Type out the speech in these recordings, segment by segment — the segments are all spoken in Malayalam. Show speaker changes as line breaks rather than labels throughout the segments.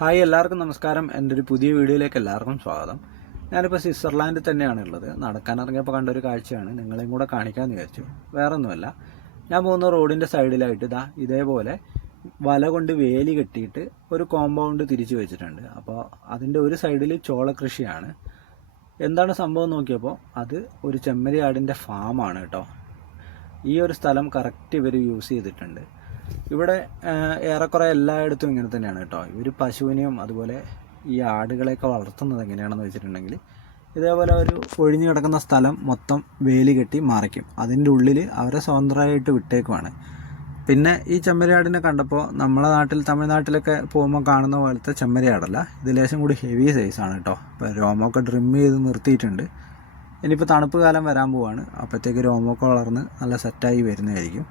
ഹായ് എല്ലാവർക്കും നമസ്കാരം. എന്റെ ഒരു പുതിയ വീഡിയോയിലേക്ക് എല്ലാവർക്കും സ്വാഗതം. ഞാനിപ്പോൾ സ്വിറ്റ്സർലാൻഡിൽ തന്നെയാണ് ഉള്ളത്. നടക്കാൻ ഇറങ്ങിയപ്പോൾ കണ്ട ഒരു കാഴ്ചയാണ്. നിങ്ങളെയും കൂടെ കാണിക്കാമെന്ന് വിചാരിച്ചു. വേറെ ഒന്നുമല്ല ഞാൻ പോകുന്ന റോഡിന്റെ സൈഡിലായിട്ട് ഇതാ ഇതേപോലെ വല കൊണ്ട് വേലി കെട്ടിയിട്ട് ഒരു കോമ്പൗണ്ട് തിരിച്ചു വെച്ചിട്ടുണ്ട്. അപ്പോൾ അതിന്റെ ഒരു സൈഡിൽ ചോള കൃഷിയാണ്. എന്താണ് സംഭവം നോക്കിയപ്പോൾ അത് ഒരു ചെമ്മരിയാടിന്റെ ഫാമാണ് കേട്ടോ. ഈ ഒരു സ്ഥലം കറക്റ്റ് ഇവർ യൂസ് ചെയ്തിട്ടുണ്ട്. ഇവിടെ ഏറെക്കുറെ എല്ലായിടത്തും ഇങ്ങനെ തന്നെയാണ് കേട്ടോ. ഇവർ പശുവിനെയും അതുപോലെ ഈ ആടുകളെയൊക്കെ വളർത്തുന്നത് എങ്ങനെയാണെന്ന് വെച്ചിട്ടുണ്ടെങ്കിൽ ഇതേപോലെ ഒരു ഒഴിഞ്ഞു കിടക്കുന്ന സ്ഥലം മൊത്തം വേലി കെട്ടി മറയ്ക്കും അതിന്റെ ഉള്ളിൽ അവരെ സ്വതന്ത്രമായിട്ട് വിട്ടേക്കുവാണ്. പിന്നെ ഈ ചെമ്മരിയാടിനെ കണ്ടപ്പോൾ നമ്മളെ നാട്ടിൽ തമിഴ്നാട്ടിലൊക്കെ പോകുമ്പോൾ കാണുന്ന പോലത്തെ ചെമ്മരിയാടല്ല. ഇത് ലേശം കൂടി ഹെവി സൈസാണ് കേട്ടോ. ഇപ്പോൾ രോമമൊക്കെ ട്രിം ചെയ്ത് നിർത്തിയിട്ടുണ്ട്. ഇനിയിപ്പോൾ തണുപ്പ് കാലം വരാൻ പോവാണ്. അപ്പോഴത്തേക്ക് രോമമൊക്കെ വളർന്ന് നല്ല സെറ്റായി വരുന്നതായിരിക്കും.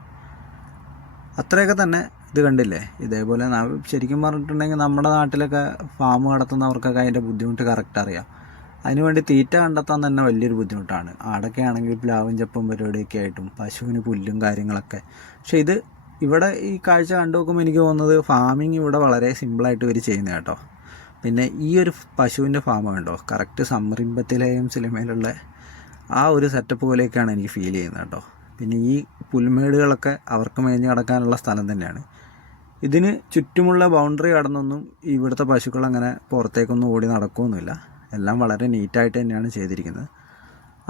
അത്രയൊക്കെ തന്നെ ഇത് കണ്ടില്ലേ? ഇതേപോലെ ശരിക്കും പറഞ്ഞിട്ടുണ്ടെങ്കിൽ നമ്മുടെ നാട്ടിലൊക്കെ ഫാം നടത്തുന്നവർക്കൊക്കെ അതിന്റെ ബുദ്ധിമുട്ട് കറക്റ്റ് അറിയാം. അതിനുവേണ്ടി തീറ്റ കണ്ടെത്താൻ തന്നെ വലിയൊരു ബുദ്ധിമുട്ടാണ്. ആടൊക്കെ ആണെങ്കിൽ പ്ലാവും ചപ്പും പരിപാടിയൊക്കെ ആയിട്ടും പശുവിന് പുല്ലും കാര്യങ്ങളൊക്കെ. പക്ഷേ ഇത് ഇവിടെ ഈ കാഴ്ച കണ്ടു നോക്കുമ്പോൾ എനിക്ക് തോന്നുന്നത് ഫാമിങ് ഇവിടെ വളരെ സിമ്പിളായിട്ട് ഇവർ ചെയ്യുന്നത് കേട്ടോ. പിന്നെ ഈ ഒരു പശുവിന്റെ ഫാം കണ്ടോ? കറക്റ്റ് സമ്മറിമ്പത്തിലെയും സിനിമയിലുള്ള ആ ഒരു സെറ്റപ്പ് പോലെയൊക്കെയാണ് എനിക്ക് ഫീൽ ചെയ്യുന്നത് കേട്ടോ. പിന്നെ ഈ പുൽമേടുകളൊക്കെ അവർക്ക് മേഞ്ഞ് കിടക്കാനുള്ള സ്ഥലം തന്നെയാണ്. ഇതിന് ചുറ്റുമുള്ള ബൗണ്ടറി കടന്നൊന്നും ഇവിടുത്തെ പശുക്കൾ അങ്ങനെ പുറത്തേക്കൊന്നും ഓടി നടക്കുകയൊന്നുമില്ല എല്ലാം വളരെ നീറ്റായിട്ട് തന്നെയാണ് ചെയ്തിരിക്കുന്നത്.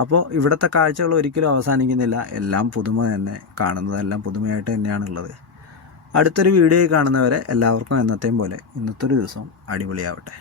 അപ്പോൾ ഇവിടുത്തെ കാഴ്ചകൾ ഒരിക്കലും അവസാനിക്കുന്നില്ല. എല്ലാം പുതുമ തന്നെ കാണുന്നതെല്ലാം പുതുമയായിട്ട് തന്നെയാണുള്ളത് അടുത്തൊരു വീഡിയോ കാണുന്നവരെ എല്ലാവർക്കും എന്നത്തെയും പോലെ ഇന്നത്തെ ഒരു ദിവസം അടിപൊളിയാവട്ടെ.